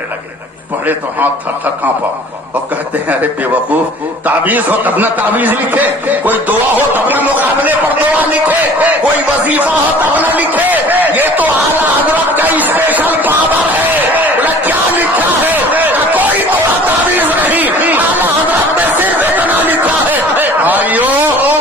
पढ़ने लगे। पढ़े तो हाथ थर कांपा और कहते हैं अरे बेवकूफ, ताबीज हो तब ना ताबीज लिखे, कोई दुआ हो तब ना मुकाबले पर दुआ लिखे, कोई वजीफा हो तब ना लिखे, ये तो आला हजरत का स्पेशल पावर है। बोला क्या लिखा है? कोई दुआ ताबीज नहीं, आला हजरत ने सिर्फ इतना लिखा है भाइयों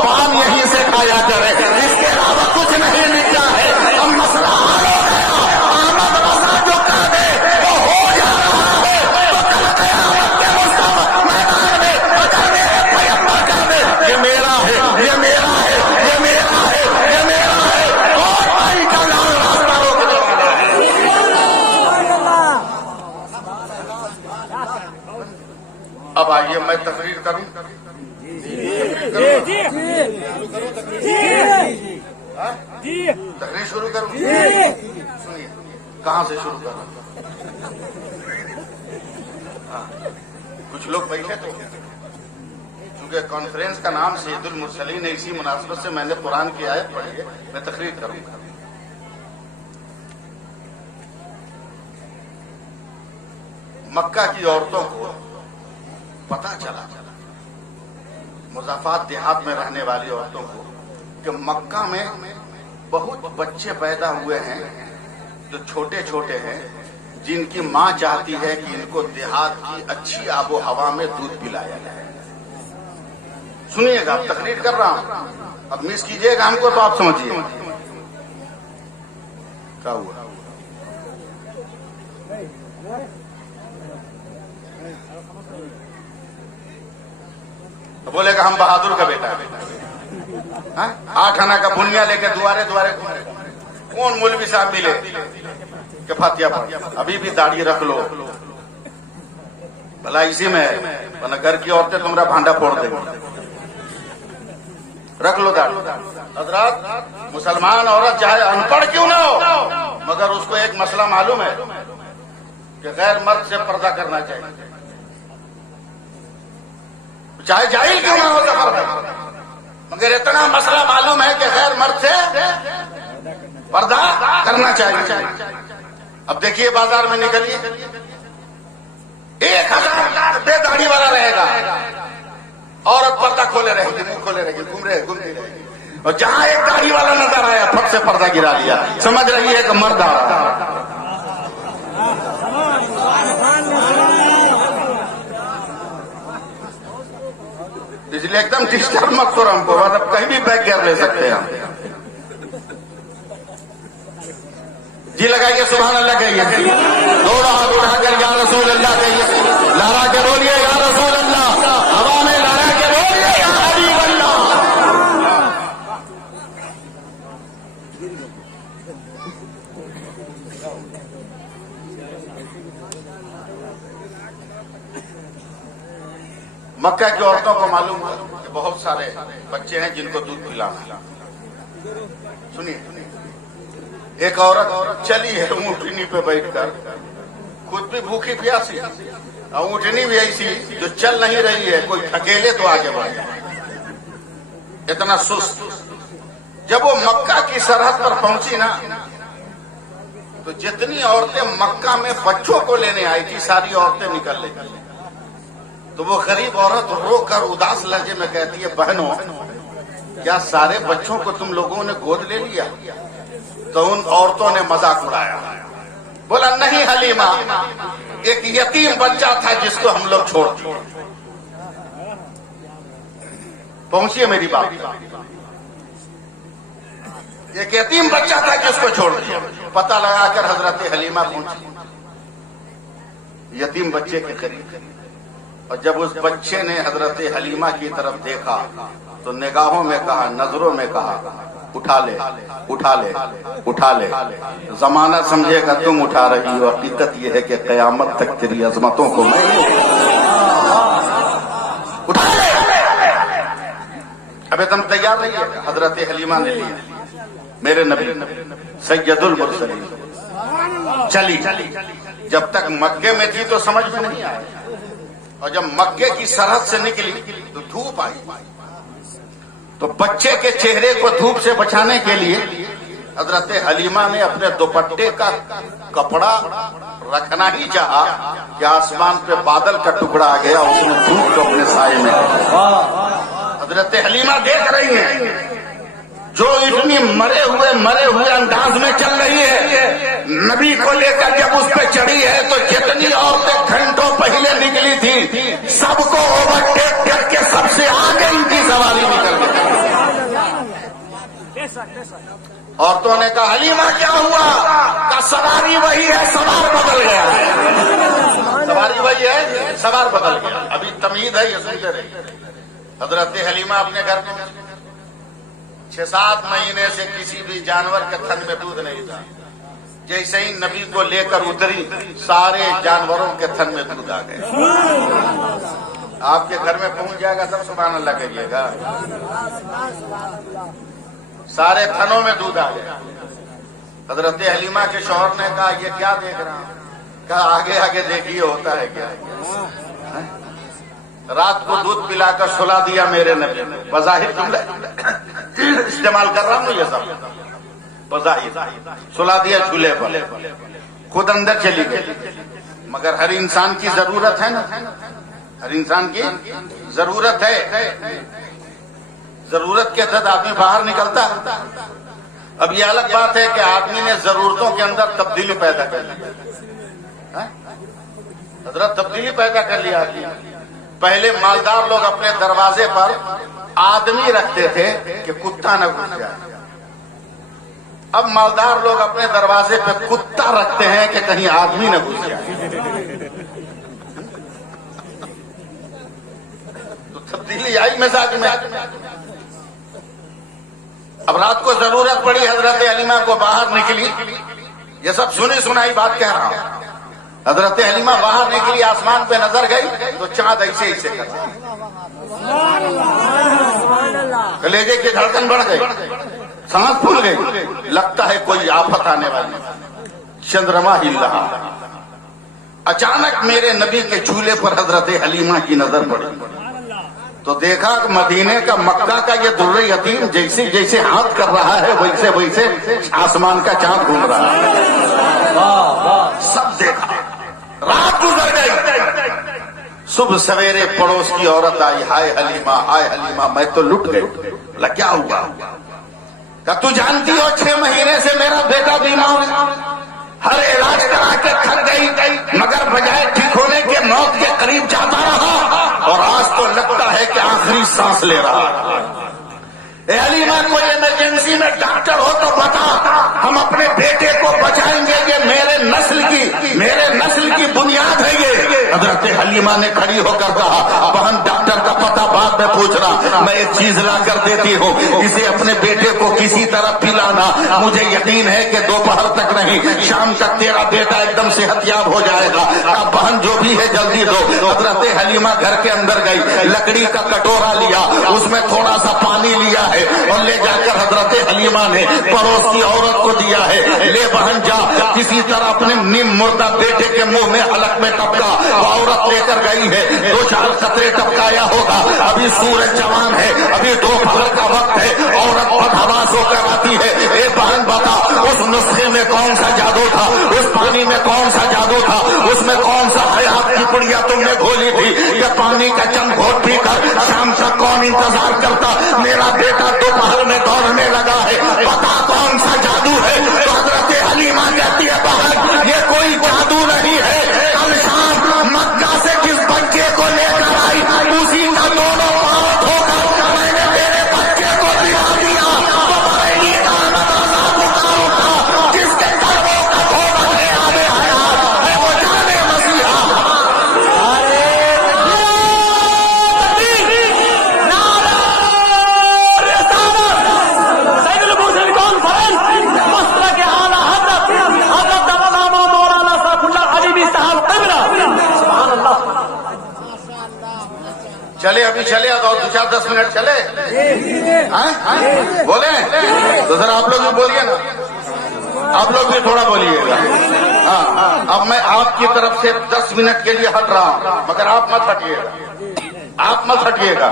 पान यहीं से खाया करे, इसके अलावा कुछ नहीं लिखा है। अब मसला हल हो गया, अहमद रजा जो कह दे वो हो जा रहा है। तो कल क़यामत के मुस्तक़बिल मैदान में अगर मेरे पैगंबर कह दे ये मेरा है, ये मेरा है, ये मेरा है, ये मेरा है, और भाई का नाम रास्ता रोकने वाला है। अब आइए मैं तकरीर करूं। तकरीर शुरू करूं? सुनिए कहां से शुरू करूं? कुछ लोग बैठे तो क्योंकि कॉन्फ्रेंस का नाम सैयदुल मुरसलीन है, इसी मुनासबत से मैंने कुरान की आयत पढ़ी है, मैं तकरीर करूंगा। मक्का की औरतों को पता चला, मुज़ाफ़ात देहात में रहने वाली औरतों को, कि मक्का में बहुत बच्चे पैदा हुए हैं जो छोटे छोटे हैं, जिनकी माँ चाहती है कि इनको देहात की अच्छी आबो हवा में दूध पिलाया जाए। सुनिएगा, अब तकरीर कर रहा हूं, अब मिस कीजिएगा हमको तो आप समझिए क्या हुआ। तो बोलेगा हम बहादुर का बेटा है, 8 आना का पुनिया लेके दुआरे दुआरे कौन मौलवी साहब मिले के फातिया पढ़, अभी भी दाढ़ी रख लो, भला इसी में वरना घर की औरतें तुम्हारा भांडा फोड़ देंगी, रख लो दाढ़ी। हजरत मुसलमान औरत चाहे अनपढ़ क्यों ना हो, मगर उसको एक मसला मालूम है कि गैर मर्द से पर्दा करना चाहिए, चाहे जाहिल क्यों ना हो पर्दा, मगर इतना मसला मालूम है कि गैर मर्द से पर्दा करना चाहिए। अब देखिए बाजार में निकलिए, 1000 बेदाढ़ी वाला रहेगा, औरत पर्दा खोले रहेगी, मुंह खोले रहेगी, घूमती रहेगी, और जहां एक दाढ़ी वाला नजर आया फट से पर्दा गिरा लिया, समझ रही है कि मर्द आ रहा है। इसलिए एकदम डिस्टर्ब मत करो हमको, मतलब कहीं भी बैग गिर ले सकते हैं हम। जी लगाइए सुभान अल्लाह कहिए, दौड़ा हाथ उठाकर या रसूल अल्लाह कहिए, लहरा के बोलिए या रसूल अल्लाह, हवा में लहरा के बोलिए या हबीब अल्लाह। मक्का की औरतों को मालूम है कि बहुत सारे बच्चे हैं जिनको दूध पिलाना है। सुनिए, एक औरत चली है ऊँटनी पे बैठकर, खुद भी भूखी प्यासी, और ऊँटनी भी ऐसी जो चल नहीं रही है, कोई अकेले तो आगे बढ़े, इतना सुस्त। जब वो मक्का की सरहद पर पहुंची ना, तो जितनी औरतें मक्का में बच्चों को लेने आई थी सारी औरतें निकल गई। तो वो गरीब औरत रोकर उदास लहजे में कहती है, बहनों क्या सारे बच्चों को तुम लोगों ने गोद ले लिया? तो उन औरतों ने मजाक उड़ाया, बोला नहीं हलीमा, एक यतीम बच्चा था जिसको हम लोग छोड़ दिए। पहुंचिए मेरी बात, एक यतीम बच्चा था जिसको छोड़ दिया। पता लगाकर हजरत हलीमा पहुंची यतीम बच्चे के करीब, और जब उस बच्चे ने हजरत हलीमा की तरफ देखा तो निगाहों में कहा, नजरों में कहा, उठा ले, उठा ले, उठा ले। जमाना समझेगा तुम उठा रही हो, हकीकत यह है कि कयामत तक तेरी अजमतों को मैं उठा ले। अबे तुम तैयार नहीं है? हजरत हलीमा ने लिया, मेरे नबी सैयदुल मुरसलीन चली। जब तक मक्के में थी तो समझ में नहीं आया, और जब मक्के की सरहद से निकली तो धूप आई, तो बच्चे के चेहरे को धूप से बचाने के लिए हजरत हलीमा ने अपने दुपट्टे का कपड़ा रखना ही चाहा कि आसमान पे बादल का टुकड़ा आ गया, उसने धूप को अपने साए में। हजरत हलीमा देख रही हैं जो इतनी मरे हुए अंदाज में चल रही है, नबी को लेकर जब उस पे चढ़ी है तो जितनी औरतें घंटों पहले निकली थी सबको ओवरटेक करके सबसे आगे उनकी सवारी निकल गई। औरतों ने कहा हलीमा क्या हुआ? का सवारी वही है, सवार बदल गया है। सवारी वही है, सवार बदल गया। अभी तमीज है, ये सुनते रहिए। हजरत हलीमा अपने घर में 6-7 महीने से किसी भी जानवर के थन में दूध नहीं था। जैसे ही नबी को लेकर उतरी सारे जानवरों के थन में दूध आ गए। आपके घर में पहुंच जाएगा सब सुभान अल्लाह कहिएगा। सारे थनों में दूध आ गया। हजरत हलीमा के शौहर ने कहा ये क्या देख रहा हूं? कहा आगे आगे देखिए होता है क्या। रात को दूध पिलाकर सुला दिया मेरे नबी ने। बज़ाहिर जुमला इस्तेमाल कर रहा हूं, ये सब बज़ाहिर सुला दिया झूले पर, खुद अंदर चली गई। मगर हर इंसान की जरूरत है ना, हर इंसान की जरूरत है। जरूरत के तहत आदमी बाहर निकलता है। अब ये अलग बात है कि आदमी ने जरूरतों के अंदर तब्दीली पैदा कर ली। हजरत तब्दीली पैदा कर लिया आदमी। पहले मालदार लोग अपने दरवाजे पर आदमी रखते थे कि कुत्ता न घुस जाए। अब मालदार लोग अपने दरवाजे पर कुत्ता रखते हैं कि कहीं आदमी न घुस जाए। तो तब्दीली आई मिजाज में। अब रात को जरूरत पड़ी, हजरत हलीमा को बाहर निकली। ये सब सुनी सुनाई बात कह रहा हूं। हजरत हलीमा बाहर निकली, आसमान पे नजर गई तो चांद ऐसे ऐसे कर, कलेजे की धड़कन बढ़ गई, सांस फूल गई, लगता है कोई आफत आने वाली। चंद्रमा हिल रहा। अचानक मेरे नबी के चूल्हे पर हजरत हलीमा की नजर पड़ी तो देखा मदीने का, मक्का का ये दुर्रे यतीम जैसे जैसे हाथ कर रहा है वैसे वैसे आसमान का चांद घूम रहा है। सब देखा। रात गुजर गई। सुबह सवेरे पड़ोस की औरत आई, हाय हलीमा मैं तो लुट गई। बोला क्या हुआ? क्या तू जानती हो 6 महीने से मेरा बेटा बीमार है, हर इलाज करा के थक गई मगर बजाय ठीक होने के मौत के करीब जाता रहा और आज तो लगता है कि आखिरी सांस ले रहा है। हलीमा कोई इमरजेंसी में डॉक्टर हो तो बता, हम अपने बेटे को बचाएंगे। ये मेरे नस्ल की बुनियाद है ये। हजरत हलीमा ने खड़ी होकर कहा बहन डॉक्टर का पता बाद में पूछना, मैं एक चीज ला कर देती हूँ, इसे अपने बेटे को किसी तरह पिलाना। मुझे यकीन है कि दोपहर तक नहीं शाम तक तेरा बेटा एकदम सेहतयाब हो जाएगा। अब बहन जो भी है जल्दी दो। हजरत हलीमा घर के अंदर गई, लकड़ी का कटोरा लिया, उसमें थोड़ा सा पानी लिया है और ले जाकर हजरत हलीमा ने पड़ोस की औरत को दिया है। ले बहन जा, किसी तरह अपने निम मुर्दा बेटे के मुंह में हलक में टपका। औरत लेकर गई है, 2-4 कतरे टपकाया होगा। अभी सूरज जवान है, अभी दोपहर का वक्त है। औरत बदहवास होकर आती है, ए बहन बता उस नुस्खे में कौन सा जादू था, उस पानी में कौन सा जादू था, उसमें कौन सा हयात की पुड़िया तुमने घोली थी? ये पानी का चंद घोट पीकर शाम तक कौन इंतजार करता? मेरा बेटा दोपहर में दौड़ने लगा है, पता कौन सा जादू है? तो हजरत हलीमा कहती है बहन ये कोई जादू नहीं है। कल शाम मक्का से जिस बच्चे को लेकर आई उसी का दोनों पांव धोकर मैंने मेरे बच्चे को दिला दिया। तुम्हारे जिसके कर्मों का धोखा है वो जाने मसीहा। चले अभी चले और 2-4-10 मिनट चले बोले तो सर आप लोग भी बोलिए ना, आप लोग भी थोड़ा बोलिएगा। हाँ अब मैं आपकी तरफ से 10 मिनट के लिए हट रहा हूँ मगर आप मत हटिएगा। आप मत हटिएगा।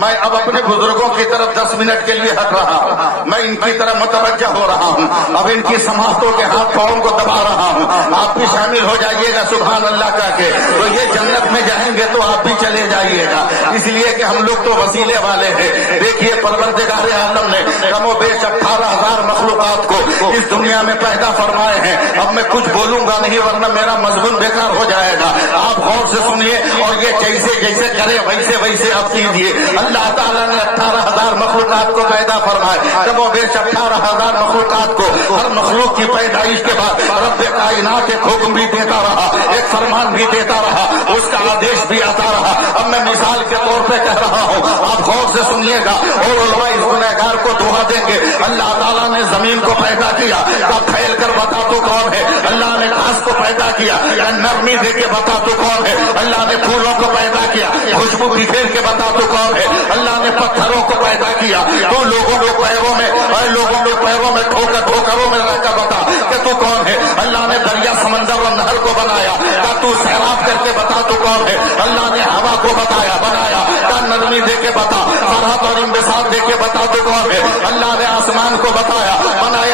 मैं अब अपने बुजुर्गों की तरफ 10 मिनट के लिए हट रहा हूँ। मैं इनकी तरफ मुतवज्जा हो रहा हूँ। अब इनकी समातों के हाथ पाँव को दबा रहा हूँ। आप भी शामिल हो जाइएगा सुभान अल्लाह का के। तो ये जन्नत में जाएंगे तो आप भी चले जाइएगा, इसलिए कि हम लोग तो वसीले वाले हैं। देखिए परवरदिगार आलम ने कमोबेश 18,000 मखलूकात को इस दुनिया में पैदा फरमाए हैं। अब मैं कुछ बोलूंगा नहीं वरना मेरा मजमून बेकार हो जाएगा। आप गौर से सुनिए और ये जैसे जैसे करे वैसे वैसे आप कीजिए। अल्लाह ताला ने 18,000 मखलूकात को पैदा फरमाए। कमोबेश 18,000 मखलूकात को हर मखलूक की पैदाइश के बाद रब्बे कायनात एक हुक्म भी देता रहा, एक फरमान भी देता रहा, उसका आदेश भी आता रहा। अब मैं मिसाल के तौर पे कह रहा हूँ, आप गौर से सुनिएगा और उलमा इस गुनहगार को दुआ देंगे। अल्लाह ताला ने जमीन को पैदा किया, तब फैल कर बता तू कौन है। अल्लाह ने घास को पैदा किया, नरमी दे के बता तू कौन है। अल्लाह ने फूलों को पैदा किया, खुशबू बिखेर के बता तू कौन है। अल्लाह ने पत्थरों को पैदा किया, तो लोगों के पैरों में ठोकरों में रखकर बता कि तू कौन है। अल्लाह ने दरिया समंदर और नहर को बनाया, का तू सैराब करके बता तू कौन है। अल्लाह ने हवा को बनाया, का नरमी दे के बता, फरहत और इंबिसात दे के बता तू कौन है। अल्लाह ने आसमान को बनाया,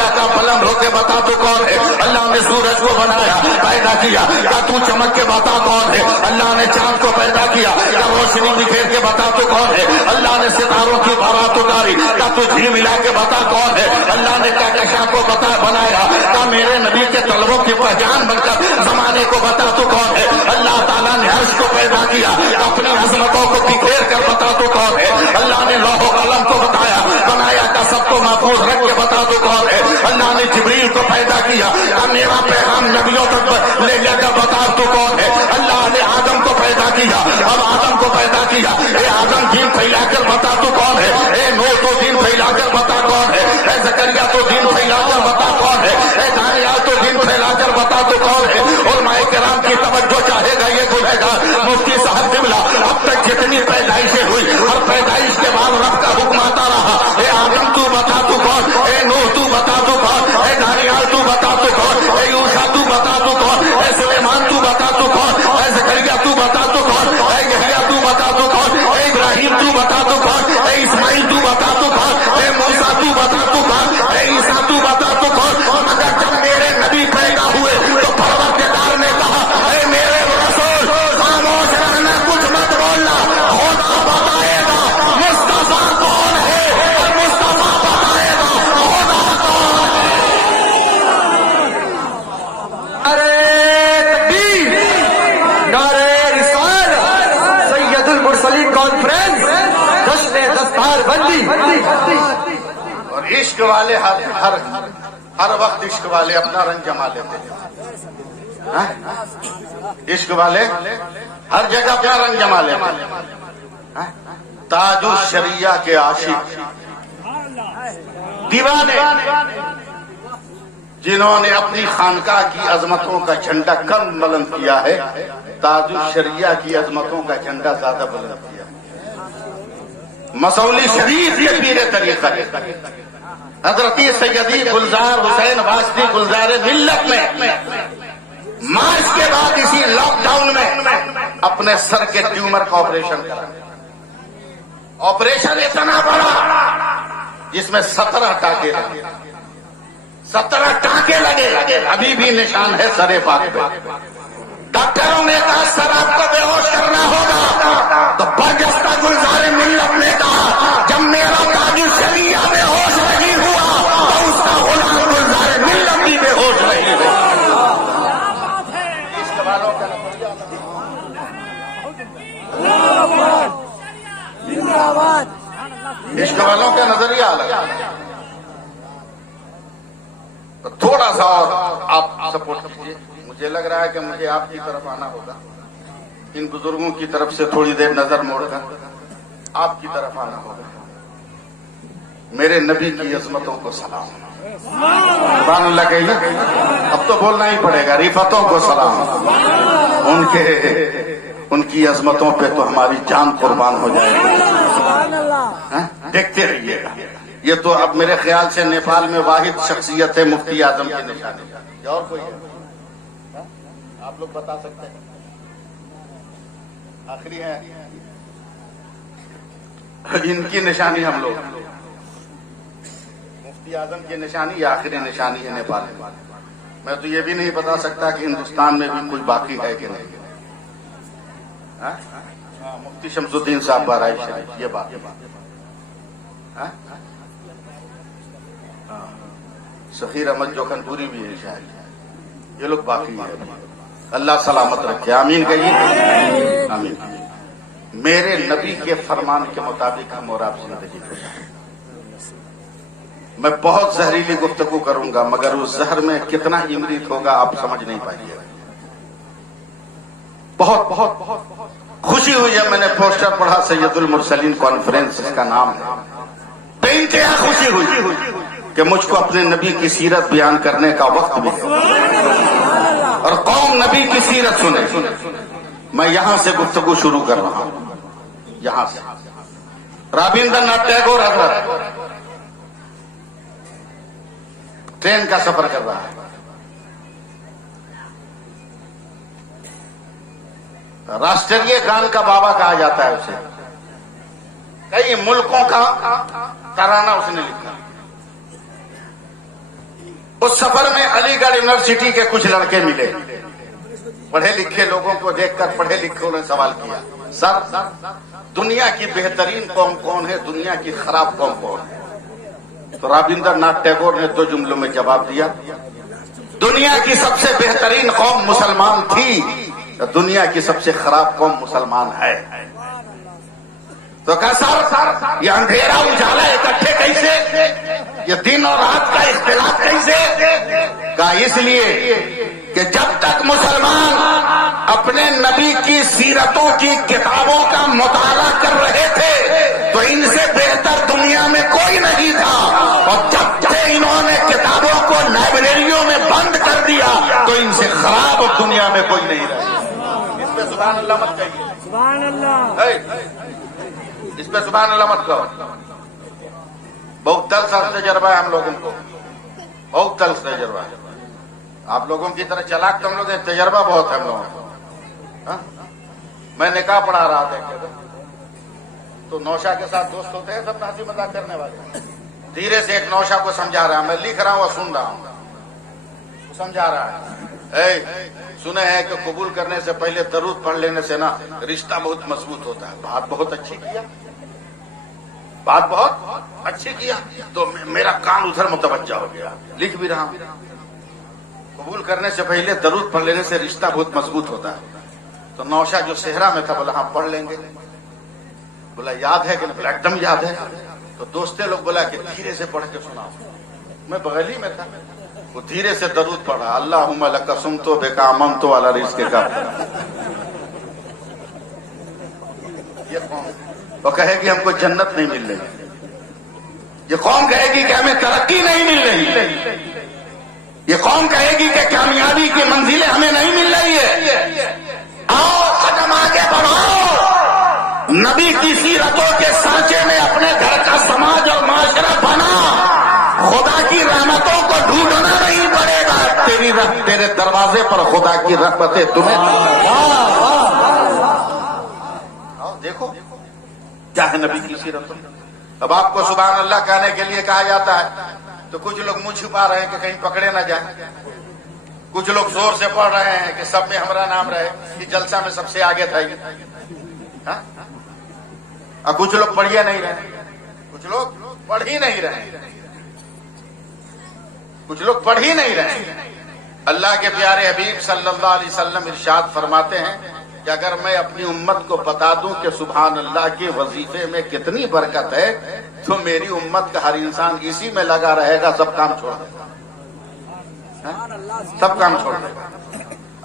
का बुलंद होके बता तू कौन है। अल्लाह ने सूरज को बनाया, पैदा किया, का तू चमक के बता कौन है। अल्लाह ने चांद को पैदा किया, का रोशनी बिखेर के बता तू कौन है। अल्लाह ने सितारों की बारात उतारी, का तू झी मिला के बता कौन है। अल्लाह ने कहकशा को बनाया, का मेरे नबी के तलबों की पहचान बनकर जमाने को बता तू कौन है। अल्लाह ताला ने अर्श को पैदा किया, अपनी अजमतों को बिखेर कर बता तू कौन है। अल्लाह ने लौह कलम को बनाया, का सबको महफूज रख के बता तू कौन है। अल्लाह ने जिब्रील को पैदा किया, का मेरा पैगाम नबियों तक ले जाकर बता तू कौन है। अल्लाह ने आदम को पैदा किया, अब आदम को पैदा किया, ए आदम दीन फैलाकर बता तू कौन है। ए नूह तो दीन फैलाकर बता कौन है। ए जकरिया तो दीन फैलाकर बता कौन है। ए दानियाल तो दीन फैलाकर बता तू कौन है। और माए किराम की तवज्जो चाहेगा ये गुनहगार मुफ्ती साहब किबला, अब तक जितनी पैदाइशें हुई हर पैदाइश के बाद रब का हुक्म आता रहा, ए आदम तू बता तू कौन, ए नूह तू बता तू कौन, ए दानियाल तू बता तू कौन, ए यूशा तू बता तू कौन, ए सुलेमान तू बता तू कौन, ए जकरिया तू बता तू कौन, ए यहया तू बता तू कौन, ए इब्राहिम तू बता तू कौन, ए इस्माइल तू बता तू कौन, ए मूसा तू बता तू कौन, ए ईसा तू बता तू कौन। मगर जब मेरे नबी पैदा हुए तो परवरदिगार ने कहा, ए मेरे रसूल खामोश रहना, कुछ मत बोलना, खुदा बताएगा मुस्तफा कौन है और मुस्तफा बताएगा खुदा कौन है। अरे तकबीर, नारे रिसालत, सैयदुल मुरसलीन कॉन्फ्रेंस, जश्न दस्तार बंदी। और इश्क वाले हर वक्त इश्क वाले अपना रंग जमा लेते हैं। हाँ? इश्क वाले हर जगह अपना रंग जमा लेते हैं। हाँ? ताजु शरिया के आशिक दीवाने जिन्होंने अपनी खानकाह की अजमतों का झंडा कम बुलंद किया है, ताजु शरिया की अजमतों का झंडा ज्यादा बुलंद किया है। मसौली शरीफ के पीरे तरीका हजरती सैयदी गुलजार हुसैन वास्ती गुलजार मिल्लत में मार्च के बाद इसी लॉकडाउन में अपने सर के ट्यूमर का ऑपरेशन करा। ऑपरेशन इतना बड़ा जिसमें 17 टांके लगे, 17 टांके लगे। अभी भी निशान है सरे पाक पे। डॉक्टरों ने कहा सर आपको बेहोश करना होगा, तो बरजस्ता गुलजार मिल्लत ने कहा जब मेरा ताजु शरिया बेहोश नहीं हुआ तो उसका गुलाम गुलजार मिल्लत भी बेहोश नहीं हुआ। इश्क वालों का नजरिया अलग। तो थोड़ा सा और आप सपोर्ट कीजिए। मुझे लग रहा है कि मुझे आपकी तरफ आना होगा, इन बुजुर्गों की तरफ से थोड़ी देर नजर मोड़कर आपकी तरफ आना होगा। मेरे नबी की अजमतों को सलाम। सुभान अल्लाह कहिए, अब तो बोलना ही पड़ेगा। रिफतों को सलाम, उनकी अजमतों पे तो हमारी जान कुर्बान हो जाएगी। देखते रहिएगा। ये तो अब मेरे ख्याल से नेपाल में वाहिद शख्सियत है मुफ्ती आजम की निशानी। और कोई है? आप लोग बता सकते हैं? आखिरी है इनकी निशानी हम लोग, मुफ्ती आजम की निशानी आखिरी निशानी है नेपाल में। मैं तो ये भी नहीं बता सकता कि हिंदुस्तान में भी कुछ बाकी है कि नहीं। हाँ? मुफ्ती शमसुद्दीन साहब बहराइच शरीफ, ये बात हाँ? सखीर अहमद जोखनपुरी भी है शायद, ये लोग बाकी है। अल्लाह सलामत रखे, आमीन कहिए, आमीन। मेरे नबी के फरमान के मुताबिक हम और आप जिंदगी गुजारें। मैं बहुत जहरीली गुफ्तगू करूंगा, मगर उस जहर में कितना इमरीत होगा आप समझ नहीं पाएंगे। बहुत बहुत बहुत खुशी हुई जब मैंने पोस्टर पढ़ा, सैयदुल मुरसलीन कॉन्फ्रेंस इसका नाम है। बेइंतहा खुशी हुई कि मुझको अपने नबी की सीरत बयान करने का वक्त मिला और कौम नबी की सीरत सुने। मैं यहां से गुफ्तगू शुरू कर रहा हूं, यहां से। रविंद्रनाथ टैगोर हजरत ट्रेन का सफर कर रहा है, राष्ट्रीय गान का बाबा कहा जाता है उसे। कई मुल्कों का तराना उसने लिखा। उस सफर में अलीगढ़ यूनिवर्सिटी के कुछ लड़के मिले, पढ़े लिखे लोगों को देखकर पढ़े लिखों ने सवाल किया, सर दुनिया की बेहतरीन कौम कौन है, दुनिया की खराब कौम कौन है? तो रविंद्रनाथ टैगोर ने 2 जुमलों में जवाब दिया, दुनिया की सबसे बेहतरीन कौम मुसलमान थी, दुनिया की सबसे खराब कौम मुसलमान है। तो कहा सर ये अंधेरा उजाला इकट्ठे कैसे, ये दिन और रात का इख्तिलाफ कैसे? कहा इसलिए कि जब तक मुसलमान अपने नबी की सीरतों की किताबों का मुताला कर रहे थे तो इनसे बेहतर दुनिया में कोई नहीं था, और जब से इन्होंने किताबों को लाइब्रेरियों में बंद कर दिया तो इनसे खराब दुनिया में कोई नहीं रहा। इस पे सुभान अल्लाह मत कहिए, सुभान अल्लाह, इस पे सुभान अल्लाह मत कहो। बहुत तल्ख तजर्बा है हम लोगों को, बहुत तल्ख तजर्बा है। आप लोगों की तरह चलाक तो हम लोग, तजर्बा बहुत है हम लोगों को। मैं निकाह पढ़ा रहा था तो नौशा के साथ दोस्त होते हैं सब हंसी मजाक करने वाले। धीरे से एक नौशा को समझा रहा है, मैं लिख रहा हूँ और सुन रहा हूँ, समझा रहा है। सुने हैं कि कबूल करने से पहले दरूद पढ़ लेने से ना रिश्ता बहुत मजबूत होता है। बात बहुत अच्छी किया, बात बहुत अच्छी किया। तो मेरा कान उधर मुतवज्जा हो गया, लिख भी रहा हूं। कबूल करने से पहले दरूद पढ़ लेने से रिश्ता बहुत मजबूत होता है। तो नौशा जो सेहरा में था बोला हाँ पढ़ लेंगे। बोला याद है कि नहीं? बोला एकदम याद है। तो दोस्ते लोग बोला कि धीरे से पढ़ के सुनाओ। मैं बगल ही में था, वो धीरे से दरूद पढ़ा, अल्लाहुम्मा लका सुमतो बेका अमनतो वाला रिज़्क़ का। ये कौन वो कहेगी हमको जन्नत नहीं मिल रही? ये कौन कहेगी कि हमें तरक्की नहीं मिल रही? ये कौन कहेगी कि कामयाबी की मंजिलें हमें नहीं मिल रही है? आओ कदम आगे बढ़ाओ, नबी की सीरतों के सांचे में अपने घर का समाज और माशरा बना। खुदा की रहमतों को ढूंढना नहीं पड़ेगा, तेरे दरवाजे पर खुदा की रहमतें तुम्हें। देखो क्या है नबी की सीरत। अब आपको सुभान अल्लाह कहने के लिए कहा जाता है तो कुछ लोग मुंह छुपा रहे हैं कि कहीं पकड़े ना जाए। कुछ लोग जोर से पढ़ रहे हैं कि सब में हमारा नाम रहे, कि जलसा में सबसे आगे था। और कुछ लोग पढ़िए नहीं रहे, कुछ लोग पढ़ ही नहीं रहे, कुछ लोग पढ़ ही नहीं रहे। अल्लाह के प्यारे हबीब सल्लल्लाहु अलैहि वसल्लम इरशाद फरमाते हैं कि अगर मैं अपनी उम्मत को बता दूं कि सुभान अल्लाह के वजीफे में कितनी बरकत है तो मेरी उम्मत का हर इंसान इसी में लगा रहेगा, सब काम छोड़ देगा, सब काम छोड़ देगा।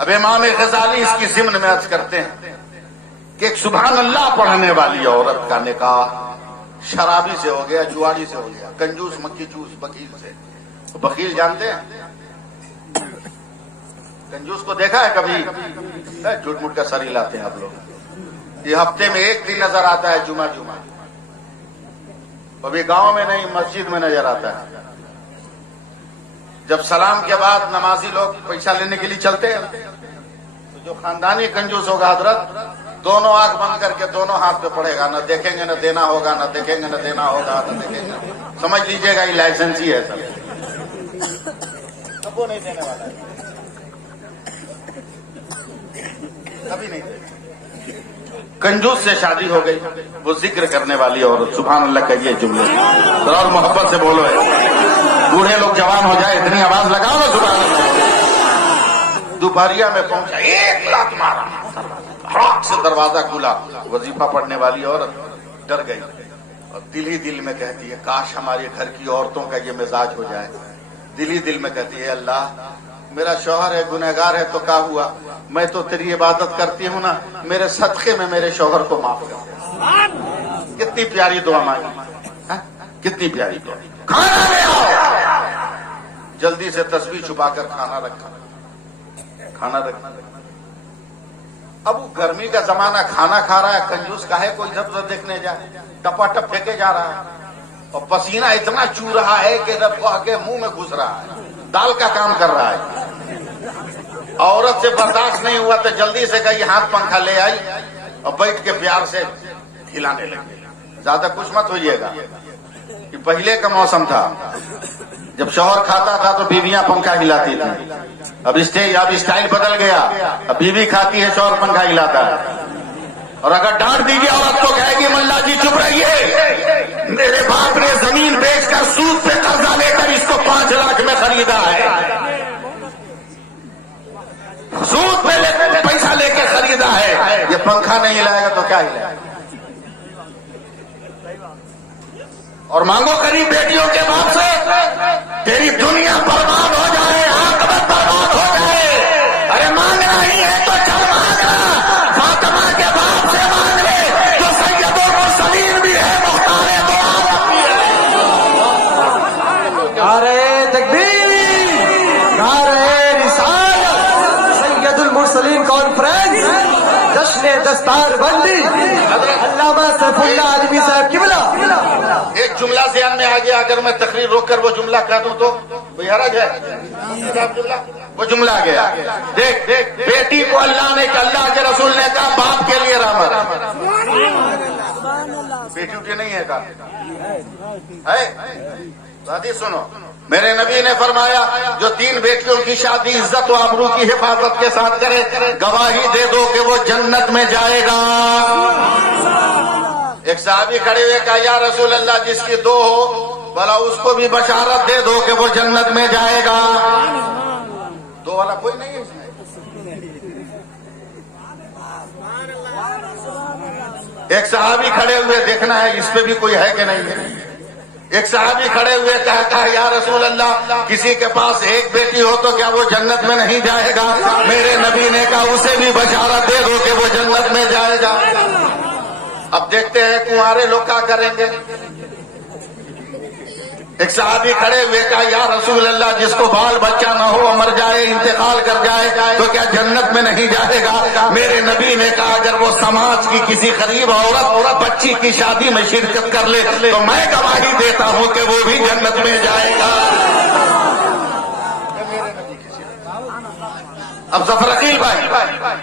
अब इमाम गजाली इसकी ज़िम्न में अर्ज करते हैं कि एक सुभान अल्लाह पढ़ने वाली औरत का निकाह शराबी से हो गया, जुआरी से हो गया, कंजूस मक्खी चूस बकील से। बकील जानते हैं? कंजूस को देखा है कभी? झूठ मूठ का सरी लाते हैं आप लोग। ये हफ्ते में एक दिन नजर आता है, जुमा जुमा। अभी गांव में नहीं, मस्जिद में नजर आता है। जब सलाम के बाद नमाजी लोग पैसा लेने के लिए चलते हैं तो जो खानदानी कंजूस होगा हजरत दोनों आंख बंद करके दोनों हाथ पे पड़ेगा, न देखेंगे न देना होगा, न देखेंगे न देना होगा, न देखेंगे। समझ लीजिएगा ये लाइसेंस ही है सब। अब वो नहीं देने वाला है, कभी नहीं देगा। कंजूस से शादी हो गई, वो जिक्र करने वाली औरत, सुभान अल्लाह कहिए जुमले और मोहब्बत से बोलो। बूढ़े लोग जवान हो जाए इतनी आवाज लगाओ ना सुभान अल्लाह। दोपहरिया में पहुंचा, एक लात मारा, हड़क से दरवाजा खुला। वजीफा पढ़ने वाली औरत डर गई और दिल ही दिल में कहती है काश हमारे घर की औरतों का ये मिजाज हो जाए। दिल ही दिल में कहती है अल्लाह मेरा शौहर है, गुनहगार है तो क्या हुआ, मैं तो तेरी इबादत करती हूँ ना, मेरे सदके में मेरे शौहर को माफ कर। कितनी प्यारी दुआ मांगी, कितनी प्यारी दुआ। खाना ले आओ, जल्दी से तस्बीह छुपाकर खाना रखा, खाना रखा। अब गर्मी का जमाना, खाना खा रहा है, कंजूस काहे कोई इधर उधर देखने जाए, टपाटप फेंके जा रहा है और पसीना इतना चू रहा है कि रब को आके मुंह में घुस रहा है, दाल का काम कर रहा है। औरत से बर्दाश्त नहीं हुआ तो जल्दी से कहीं हाथ पंखा ले आई और बैठ के प्यार से हिलाने लगी। ज्यादा कुछ मत होइएगा, कि पहले का मौसम था जब शौहर खाता था तो बीवियां पंखा हिलाती थी। अब स्टाइल बदल गया, अब बीवी खाती है, शौहर पंखा हिलाता है। और अगर डांट दीजिए औरत को कहेगी मुल्ला जी चुप रहिए, मेरे बाप ने जमीन बेचकर सूद पे कर्जा लेकर इसको 5 लाख में खरीदा है, सूद पे पैसा लेके खरीदा है, ये पंखा नहीं हिलाएगा तो क्या हिलाएगा। और मांगो करीब बेटियों के बाप से तेरी दुनिया बर्बाद हो जाए, आखिरत बर्बाद हो जाए। अरे मांगना ही है तो चल मांगना, फातिमा के बाप से मांग ले जो सैयदुल मुरसलीन भी है, मुख्तार दो आलम भी है। नारे तकबीर, नारे रिसालत, सैयदुल मुरसलीन कॉन्फ्रेंस, जश्न दस्तार बंदी, अल्लामा सैफुल्लाह आदमी साहब किबला। एक जुमला ध्यान में आ गया, अगर मैं तकरीर रोक कर वो जुमला कह दूं तो कोई हरज है? वो जुमला आ गया। देख देख, बेटी को अल्लाह ने, अल्लाह के रसूल ने कहा बाप के लिए रहमत, बेटी उठी नहीं है कहा है। शादी सुनो, मेरे नबी ने फरमाया जो 3 बेटियों की शादी इज्जत व आबरू की हिफाजत के साथ करे, गवाही दे दो कि वो जन्नत में जाएगा। एक साहबी खड़े हुए कहा या रसूल अल्लाह जिसकी 2 हो, भला उसको भी बशारत दे दो कि वो जन्नत में जाएगा। 2 वाला कोई नहीं है इसमें। एक साहबी खड़े हुए, देखना है इस पे भी कोई है कि नहीं है। एक साहबी खड़े हुए कहा या रसूल अल्लाह किसी के पास 1 बेटी हो तो क्या वो जन्नत में नहीं जाएगा? मेरे नबी ने कहा उसे भी बशारत दे दो कि वो जन्नत में जाएगा। अब देखते हैं कुंवारे लोग क्या करेंगे। एक साहबी खड़े हुए कहा या रसूल अल्लाह जिसको बाल बच्चा न हो, मर जाए, इंतकाल कर जाए तो क्या जन्नत में नहीं जाएगा? मेरे नबी ने कहा अगर वो समाज की किसी गरीब औरत बच्ची की शादी में शिरकत कर ले तो मैं गवाही देता हूं कि वो भी जन्नत में जाएगा। अब जफर अकील भाई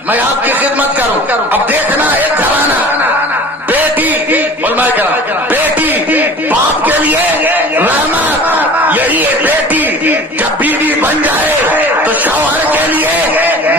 मैं आपकी खिदमत करूं, अब देखना एक घराना, बेटी और मैं करा, बेटी बाप के लिए रहमत, यही है बेटी जब बीवी बन जाए तो शौहर के लिए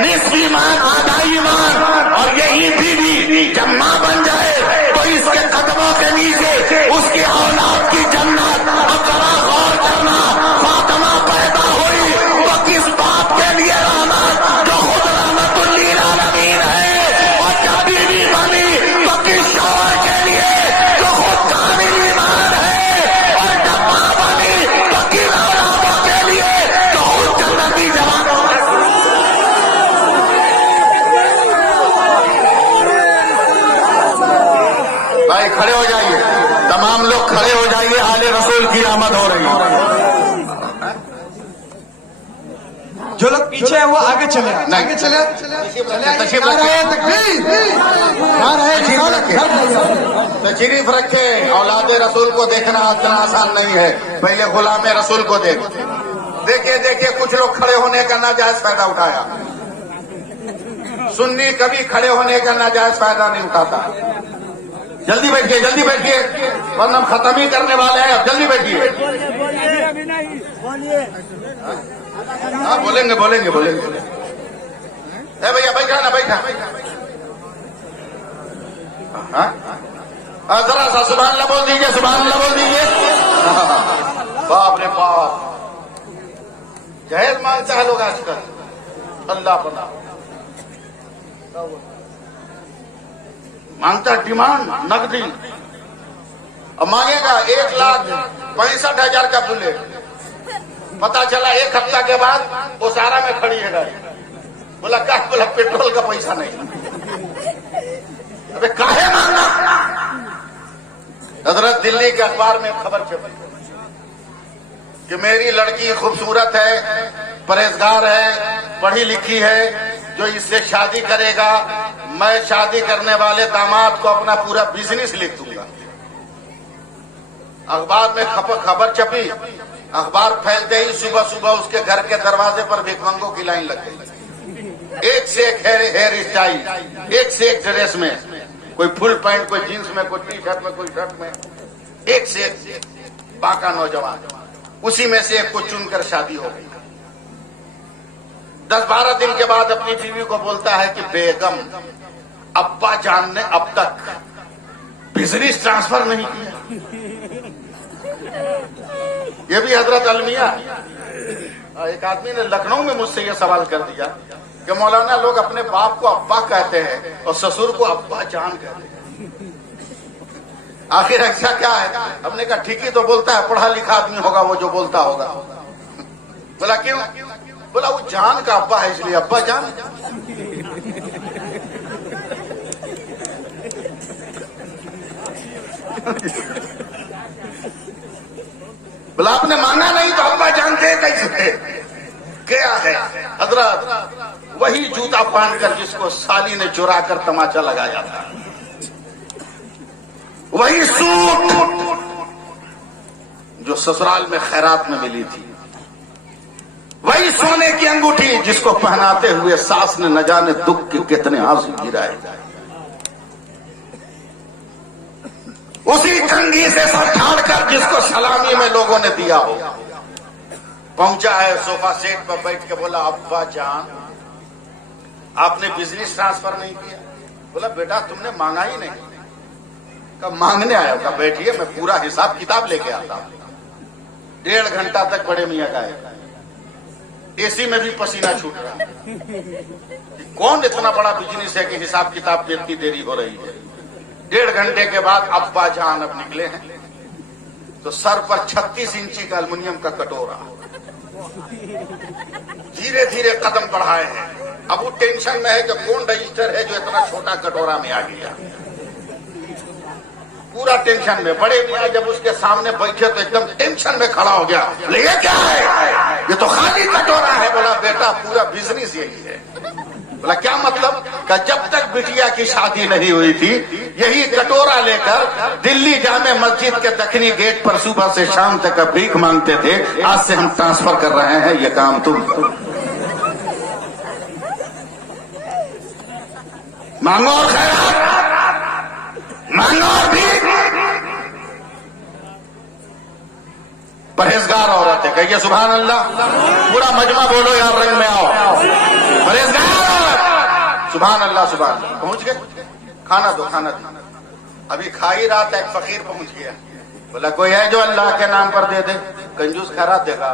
निस्फ ईमान आधा ईमान, और यही बीवी जब मां बन जाए तो इसके कदमों के नीचे उसकी औलाद की जन्नत। अब जरा गौर करना, फातिमा पैदा हुई तो किस बाप के लिए रहमत जो खुद रहमतुल लिल आलमीन है, और जब बीवी बनी तो किस शौहर के लिए जो खुद कामिल ईमान है, और जब मां बनी तो किस औलादों के लिए जो खुद जन्नती जवान। भाई खड़े हो जाइए, तमाम लोग खड़े हो जाइए, आले रसूल की आमद हो रही है। जो लोग पीछे है वो आगे चले, आगे चले, तशरीफ रखे। औलाद रसूल को देखना इतना आसान नहीं है, पहले गुलाम रसूल को देखिए। देखिए कुछ लोग खड़े होने का नाजायज फायदा उठाया। सुन्नी कभी खड़े होने का नाजायज फायदा नहीं उठाता। जल्दी बैठिए, वरना हम खत्म ही करने वाले हैं। अब जल्दी बैठिए। हाँ, बोलेंगे। भैया बैठा। जरा सा सुभान अल्लाह बोल दीजिए। बाप रे बाप, जहेज मांगता है लोग आजकल। अल्लाह पना मांगता, डिमांड नकदी। अब मांगेगा 1,65,000 का बुलेट। पता चला 1 हफ्ता के बाद ओसारा में खड़ी है गाड़ी। बोला पेट्रोल का पैसा नहीं। अबे काहे मांगना। हजरत दिल्ली के अखबार में खबर छपी कि मेरी लड़की खूबसूरत है, परहेजगार है, पढ़ी लिखी है, जो इससे शादी करेगा मैं शादी करने वाले दामाद को अपना पूरा बिजनेस लिख दूंगा। अखबार में खबर छपी। अखबार फैलते ही सुबह उसके घर के दरवाजे पर भिखमंगों की लाइन लग गई। एक से एक हेयर स्टाइल, एक से एक ड्रेस में, कोई फुल पैंट, कोई जींस में, कोई टी शर्ट में, कोई शर्ट में, एक से एक बाका नौजवान। उसी में से एक को चुनकर शादी हो गई। 10-12 दिन के बाद अपनी बीवी को बोलता है कि बेगम, अब्बा जान ने अब तक बिजनेस ट्रांसफर नहीं किया। ये भी हजरत अलमिया। एक आदमी ने लखनऊ में मुझसे ये सवाल कर दिया कि मौलाना, लोग अपने बाप को अब्बा कहते हैं और ससुर को अब्बा जान कहते हैं, आखिर ऐसा क्या है? हमने कहा ठीक ही तो बोलता है, पढ़ा लिखा आदमी होगा वो जो बोलता होगा। बोला क्यों? बोला वो जान का अब्बा है इसलिए अब्बा जान। बोला आपने मांगा नहीं तो अब्बा जानते कैसे? क्या है हजरत? वही जूता पहनकर जिसको साली ने चुरा कर तमाचा लगाया था, वही सूट जो ससुराल में खैरात में मिली थी, वही सोने की अंगूठी जिसको पहनाते हुए सास ने न जाने दुख के कितने आंसू गिराए, उसी कंघी से सर ठाड़कर जिसको सलामी में लोगों ने दिया हो। पहुंचा है सोफा सेट पर बैठ के बोला, अब्बा जान आपने बिजनेस ट्रांसफर नहीं किया। बोला बेटा तुमने मांगा ही नहीं। कब मांगने आया? कब बैठिए मैं पूरा हिसाब किताब लेके आता हूं। 1.5 घंटा तक बड़े मियां गए, एसी में भी पसीना छूट रहा। कौन इतना बड़ा बिजनेस है कि हिसाब किताब में इतनी देरी हो रही है? 1.5 घंटे के बाद अब्बा जान अब निकले हैं तो सर पर 36 इंची का एल्युमिनियम का कटोरा, धीरे धीरे कदम बढ़ाए हैं। अब वो टेंशन में है कि कौन रजिस्टर है जो इतना छोटा कटोरा में आ गया, पूरा टेंशन में। बड़े मियां जब उसके सामने बैठे तो एकदम टेंशन में खड़ा हो गया। ये क्या है? ये तो खाली कटोरा है। बोला बेटा पूरा बिजनेस यही है। बोला क्या मतलब? कि जब तक बिटिया की शादी नहीं हुई थी यही कटोरा लेकर दिल्ली जामे मस्जिद के दक्षिणी गेट पर सुबह से शाम तक भीख मांगते थे। आज से हम ट्रांसफर कर रहे हैं ये काम तुम मांगो और खैरात, मांगो और भीख। परहेजगार औरत है, कहिए सुभान अल्लाह। पूरा मजमा बोलो यार, रंग में आओ। परहेजगार सुभान अल्लाह, सुभान अल्लाह। पहुंच गए? खाना दो। अभी खा ही रहा था, एक फकीर पहुंच गया। बोला कोई है जो अल्लाह के नाम पर दे दे? कंजूस खैरात देगा।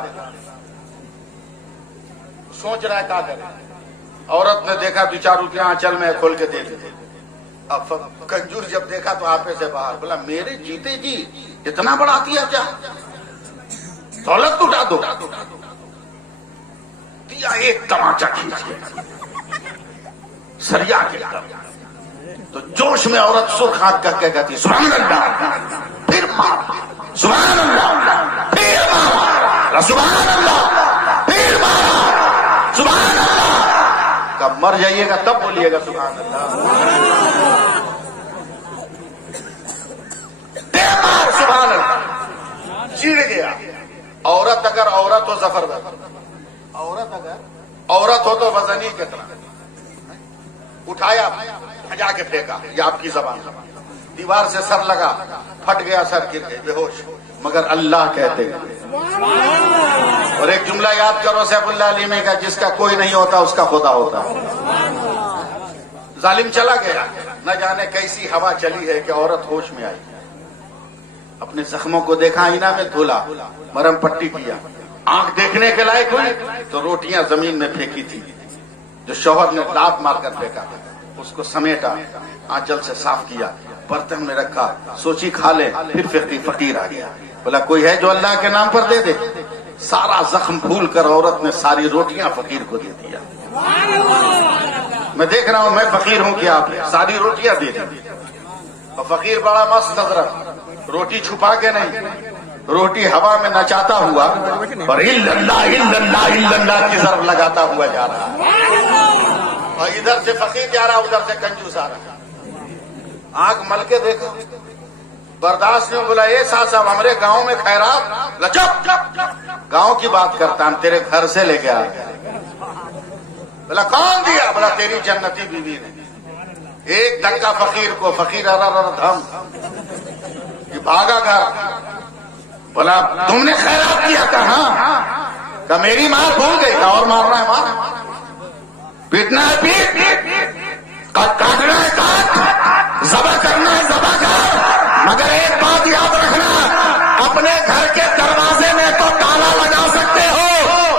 सोच रहा है क्या करे। औरत ने देखा 2-4 रुपया आंचल में खोल के दे दी। अब कंजूस जब देखा तो आपे से बाहर। बोला मेरे जीते जी इतना बड़ा दिया क्या? दौलत उठा दो। दिया एक तमाचा खींच के सरिया के तो जोश में औरत सुर्ख आंख करके कहती सुभान अल्लाह, फिर मार, सुभान अल्लाह, फिर मार, सुभान अल्लाह, फिर मार, सुभान अल्लाह। कब मर जाइएगा तब बोलिएगा सुभान अल्लाह। सुभान अल्लाह। चिढ़ गया। औरत अगर औरत हो जफरदस्त, औरत अगर औरत हो तो वजनी कितना। उठाया, भजा के फेंका, ये आपकी जबान। दीवार से सर लगा, फट गया, सर गिर गए बेहोश, मगर अल्लाह कहते हैं। और एक जुमला याद करो सैफुल्लाह अलीमी का, जिसका कोई नहीं होता उसका खुदा होता है। जालिम चला गया, न जाने कैसी हवा चली है कि औरत होश में आई। अपने जख्मों को देखा, आईना में धुला, मरहम पट्टी किया, आंख देखने के लायक हुई तो रोटियां जमीन में फेंकी थी जो शौहर ने लात मारकर फेंका था, उसको समेटा, आंचल से साफ किया, बर्तन में रखा, सोची खा ले, फिर फकीर आ गया। बोला कोई है जो अल्लाह के नाम पर दे दे। सारा जख्म भूल कर औरत ने सारी रोटियां फकीर को दे दिया। मैं देख रहा हूं, मैं फकीर हूं कि आपने सारी रोटियां दे दी। और फकीर बड़ा मस्त नजर, रोटी छुपा के नहीं, रोटी हवा में नचाता हुआ और इल्लल्लाह इल्लल्लाह इल्लल्लाह की तरफ लगाता हुआ जा रहा है। और इधर से फकीर जा रहा, उधर से कंजूस आ रहा। आंख मल के देखो, बर्दाश्त नहीं। बोला ये साहब हमारे गांव में खैरात, चुप, गांव की बात करता, हम तेरे घर से लेके आ गए। बोला कौन दिया? बोला तेरी जन्नती बीवी ने। एक धक्का फकीर को, फकीर धम कि भागा घर। बोला तुमने खैरात किया? कहा मेरी मार भूल गई। और मारना है मार, पीटना है पीट, काटना है काट, ज़बह करना है ज़बह कर। मगर एक बात याद रखना, अपने घर के दरवाजे में तो ताला लगा सकते हो,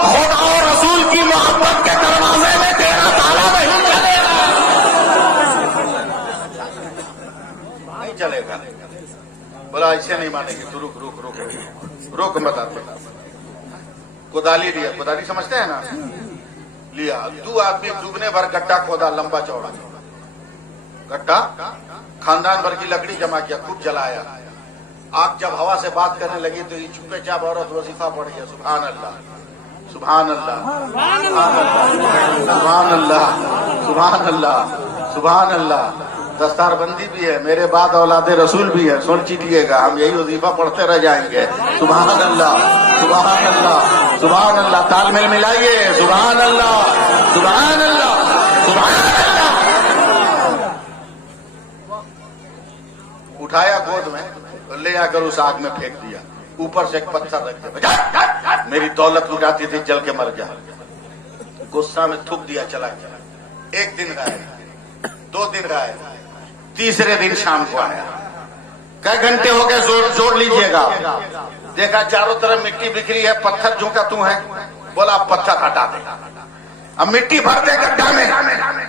खुदा और रसूल की मोहब्बत के दरवाजे में तेरा ताला नहीं चलेगा, नहीं चलेगा। बोला ऐसे नहीं मानेगी, तू रुक रुक रुक रुक मत आते। कुदाली लिया, कुदाली समझते हैं ना, लिया। 2 आदमी डूबने भर गड्ढा खोदा, लंबा चौड़ा गड्ढा, खानदान भर की लकड़ी जमा किया, खूब जलाया। आग जब हवा से बात करने लगी तो ये चुपे चाप औरत वजीफा पड़ गया, सुभान अल्लाह सुभान अल्लाह सुभान अल्लाह सुभान अल्लाह सुभान अल्लाह। दस्तारबंदी भी है, मेरे बाद औलादे रसूल भी है, सोच लीजिएगा, हम यही वजीफा पढ़ते रह जाएंगे। सुभान अल्लाह सुभान अल्लाह सुभान अल्लाह। तालमेल मिलाइए, सुभान अल्लाह सुभान अल्लाह सुभान अल्लाह। उठाया गोद में, ले आकर उस आग में फेंक दिया, ऊपर से एक पत्थर रख दिया, मेरी दौलत लुटाती थी, जल के मर जा। गुस्सा में थूक दिया, चला गया। 1 दिन गायब, 2 दिन गायब, तीसरे दिन शाम को आया। कई घंटे हो गए, जोड़ लीजिएगा। देखा चारों तरफ मिट्टी बिखरी है, पत्थर झुका तू है। बोला पत्थर हटा दे। अब मिट्टी भर दे गड्ढा में,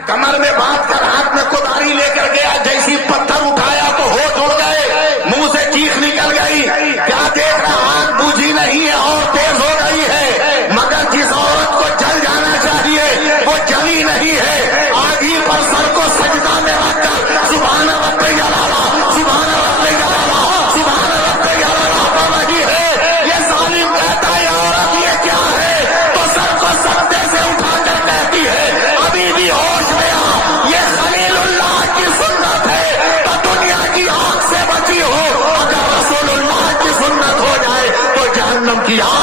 कमर में बांध कर हाथ में कुदारी लेकर गया। जैसी पत्थर उठाया तो होठ उड़ गए, मुंह से चीख निकल गई। क्या देख रहा, आग बूझी नहीं है और तेज हो गई है, मगर जिस औरत को जल जाना चाहिए वो जली नहीं है। आग ही पर सर को सजदा में रखकर सुभान रब्बी जलाला सुभान रब्बी जलाला सुभान रब्बी जलाला पढ़ रही है। ये जालिम कहता है औरत ये क्या है, तो सर को सजदे से उठाकर कहती है अभी भी होश में आ। ये खलीलुल्लाह की सुन्नत है, तो दुनिया की आग से बची हो। अगर रसूलुल्लाह की सुन्नत हो जाए तो जहन्नम की आग।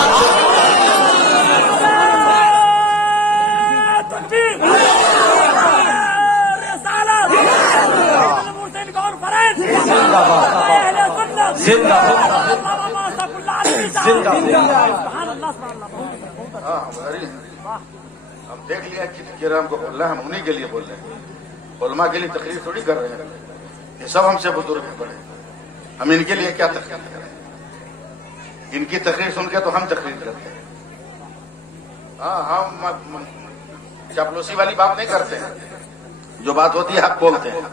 हम देख लिया कि हमको बोल रहे हैं, हम उन्हीं के लिए बोल रहे हैं, उलमा के लिए तकरीर थोड़ी कर रहे हैं। ये सब हमसे बुजुर्ग पड़े, हम इनके लिए क्या तकरीर करें? इनकी तकरीर सुन के तो हम तकरीर करते हैं। हाँ, हम चापलूसी वाली बात नहीं करते हैं, जो बात होती है हक बोलते हैं।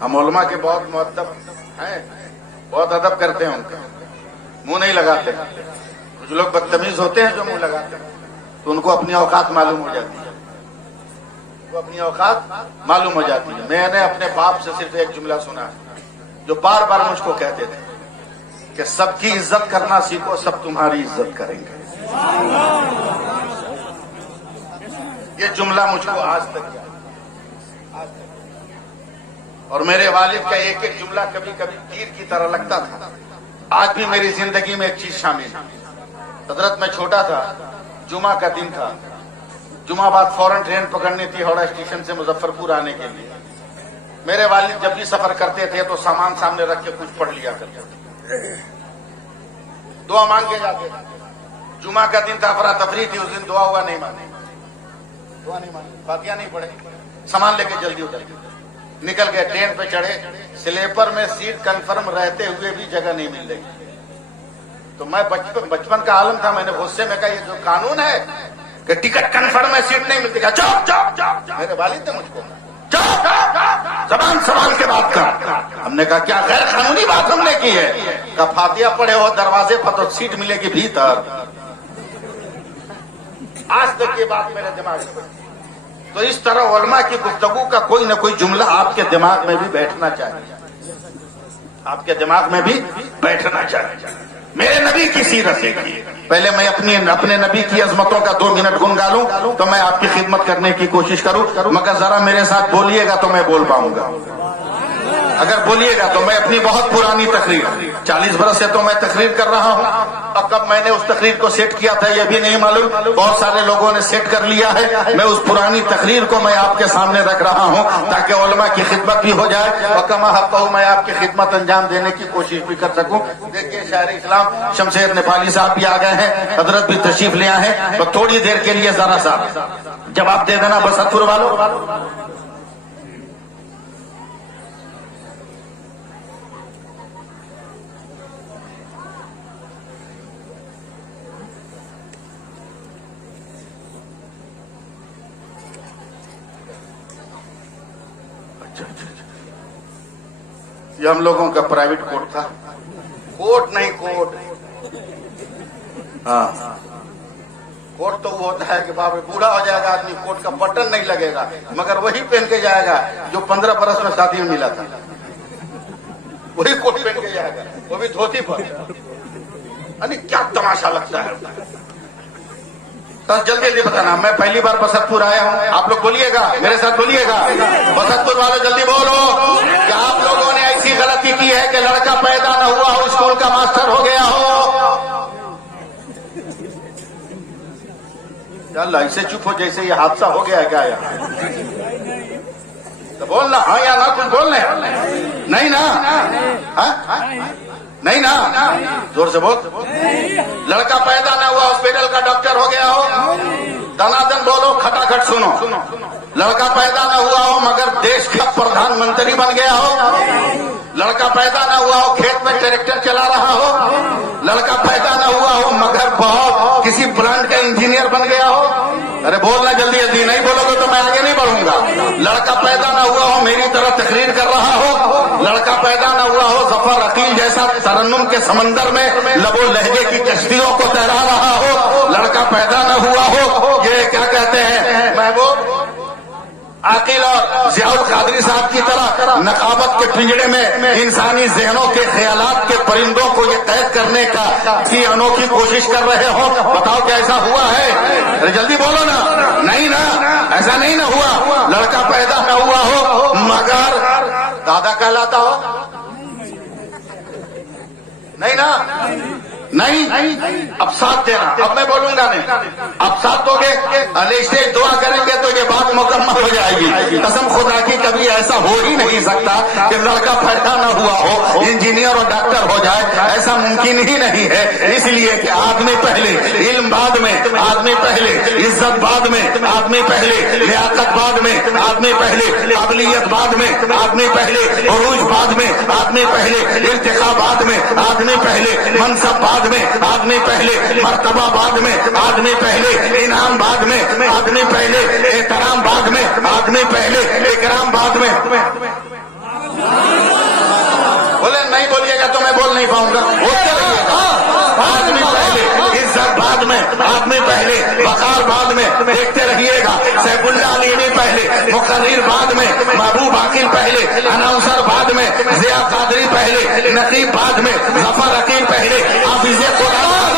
हम उलमा के बहुत मुअद्दब हैं, बहुत अदब करते हैं, उनका मुंह नहीं लगाते। कुछ लोग बदतमीज होते हैं जो मुंह लगाते हैं, तो उनको अपनी औकात मालूम हो जाती है, वो अपनी औकात मालूम हो जाती है। मैंने अपने बाप से सिर्फ एक जुमला सुना है, जो बार बार मुझको कहते थे कि सबकी इज्जत करना सीखो, सब तुम्हारी इज्जत करेंगे। ये जुमला मुझको आज तक याद, और मेरे वालिद का एक एक जुमला कभी कभी तीर की तरह लगता था। आज भी मेरी जिंदगी में एक चीज शामिल है। हजरत मैं छोटा था, जुमा का दिन था, जुमा बाद फौरन ट्रेन पकड़नी थी हावड़ा स्टेशन से मुजफ्फरपुर आने के लिए। मेरे वालिद जब भी सफर करते थे तो सामान सामने रख के कुछ पढ़ लिया करते थे, दुआ मांग के जाते थे। जुमा का दिन था, अफरा तफरी थी, उस दिन दुआ हुआ नहीं मांगी, दुआ नहीं मांगी, फातिहा नहीं पढ़े, सामान लेके जल्दी उतर गए, निकल गए। ट्रेन पे चढ़े, स्लीपर में सीट कंफर्म रहते हुए भी जगह नहीं मिल रही। तो मैं बचपन का आलम था, मैंने गुस्से में कहा ये जो कानून है कि टिकट कंफर्म में सीट नहीं मिलती, जाओ जाओ जाओ। मेरे वालिद ने मुझको जबान संभाल के बात कर। हमने कहा क्या गैर कानूनी बात हमने की है? कहा फातिहा पढ़े हो दरवाजे पर तो सीट मिलेगी भीतर। आज तक ये बात मेरे दिमाग में। तो इस तरह उलमा की गुफ्तगू का कोई न कोई जुमला आपके दिमाग में भी बैठना चाहिए, आपके दिमाग में भी बैठना चाहिए। मेरे नबी की सीरत देखिए। पहले मैं अपने नबी की अजमतों का 2 मिनट गुनगा लूं तो मैं आपकी खिदमत करने की कोशिश करूं, मगर जरा मेरे साथ बोलिएगा तो मैं बोल पाऊंगा। अगर बोलिएगा तो मैं अपनी बहुत पुरानी तकरीर, 40 बरस से तो मैं तकरीर कर रहा हूं, और कब मैंने उस तकरीर को सेट किया था ये भी नहीं मालूम, बहुत सारे लोगों ने सेट कर लिया है। मैं उस पुरानी तकरीर को मैं आपके सामने रख रहा हूं ताकि उलमा की खिदमत भी हो जाए और कमा हक़्क़हू मैं आपकी खिदमत अंजाम देने की कोशिश भी कर सकूं। देखिए शायर इस्लाम शमशेर नेपाली साहब भी आ गए हैं, हजरत भी तशरीफ ले आए हैं, तो थोड़ी देर के लिए जरा सा जवाब दे देना बसतपुर वालों। ये हम लोगों का प्राइवेट कोर्ट था, कोर्ट नहीं कोर्ट। हाँ, कोर्ट तो वो होता है कि बाप रे बूढ़ा हो जाएगा आदमी, कोर्ट का बटन नहीं लगेगा, मगर वही पहन के जाएगा जो 15 बरस में शादी में मिला था, वही कोट पहन के जाएगा, वो भी धोती पर। अरे क्या तमाशा लगता है। तो जल्दी जल्दी बताना, मैं पहली बार बसतपुर आया हूँ, आप लोग बोलिएगा, मेरे साथ बोलिएगा। बसतपुर वाले जल्दी बोलो कि आप लोगों ने ऐसी गलती की है कि लड़का पैदा न हुआ हो, स्कूल का मास्टर हो गया हो। चल ऐसे चुप हो जैसे ये हादसा हो गया है क्या यार? तो बोलना हाँ या ना, कुछ बोलने नहीं ना, हाँ नहीं ना, जोर से बोल। लड़का पैदा ना हुआ, हॉस्पिटल का डॉक्टर हो गया हो, दनादन बोलो, खटाखट सुनो। लड़का पैदा ना हुआ हो मगर देश का प्रधानमंत्री बन गया हो। लड़का पैदा ना हुआ हो, खेत में ट्रैक्टर चला रहा हो। लड़का पैदा ना हुआ हो मगर बहुत किसी प्लांट का इंजीनियर बन गया हो। अरे बोलना जल्दी जल्दी, नहीं बोलोगे तो मैं आगे नहीं बढ़ूंगा। लड़का पैदा ना हुआ हो, मेरी तरह तकरीर कर रहा हो। लड़का पैदा ना हुआ हो, जफर अकील जैसा तरन्नुम के समंदर में लबो लहजे की कश्तियों को तैरा रहा हो। लड़का पैदा ना हुआ हो, ये क्या कहते हैं महबूब आकिल और जियाउल कादरी साहब की तरह नकाबत के पिंजड़े में इंसानी जहनों के ख्यालात के परिंदों को ये कैद करने की अनोखी कोशिश कर रहे हो। बताओ क्या ऐसा हुआ है? अरे जल्दी बोलो ना। नहीं ना, ऐसा नहीं ना हुआ। लड़का पैदा ना हुआ हो मगर दादा कहलाता हो। नहीं ना, नहीं, अब साथ देना। अब मैं बोलूंगा नहीं, अब साथ दोगे, स्टेज दुआ करेंगे तो ये बात मुकम्मल हो जाएगी। कसम खुदा की कभी ऐसा हो ही नहीं सकता कि लड़का पैदा न हुआ हो, इंजीनियर और डॉक्टर हो जाए, ऐसा मुमकिन ही नहीं है। इसलिए कि आदमी पहले, इल्म बाद में, आदमी पहले, इज्जत बाद में, आदमी पहले, लियाकत बाद में, आदमी पहले, काबिलियत बाद में, आदमी पहले, उरूज बाद में, आदमी पहले, इर्तिका बाद में, आदमी पहले, मनसब बाद में, आदमी पहले, मर्तबा बाद में, आदमी पहले, इनाम बाद में, आदमी पहले, एहतराम बाद में, आदमी पहले, इकराम बाद में। बोले नहीं बोलिएगा तो मैं बोल नहीं पाऊंगा। बोलते रहिएगा। आदमी पहले, इज्जत बाद में, आदमी पहले, वकार बाद में, देखते रहिएगा। सैफुल्लाह अलीमी पहले, मुकर्रिर बाद में, महबूब आकिल पहले, अनाउंसर बाद में, जिया कादरी पहले, नकीब बाद में, जफर अकील पहले, हाफिज़े कुरान,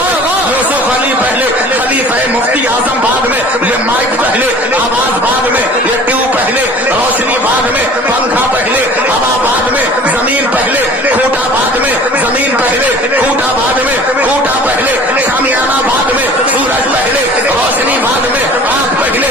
यूसुफ अली पहले, खलीफा मुफ्ती आजम बाद में, ये माइक पहले, आवाज बाद में, ये ट्यूब पहले, रोशनी बाद में, पंखा पहले, हवा बाद में, जमीन पहले, खूंटा बाद में, जमीन पहले, खूंटा बाद में, खूंटा पहले, शामियाना बाद में, सूरज पहले, रोशनी बाद में, आंख पहले,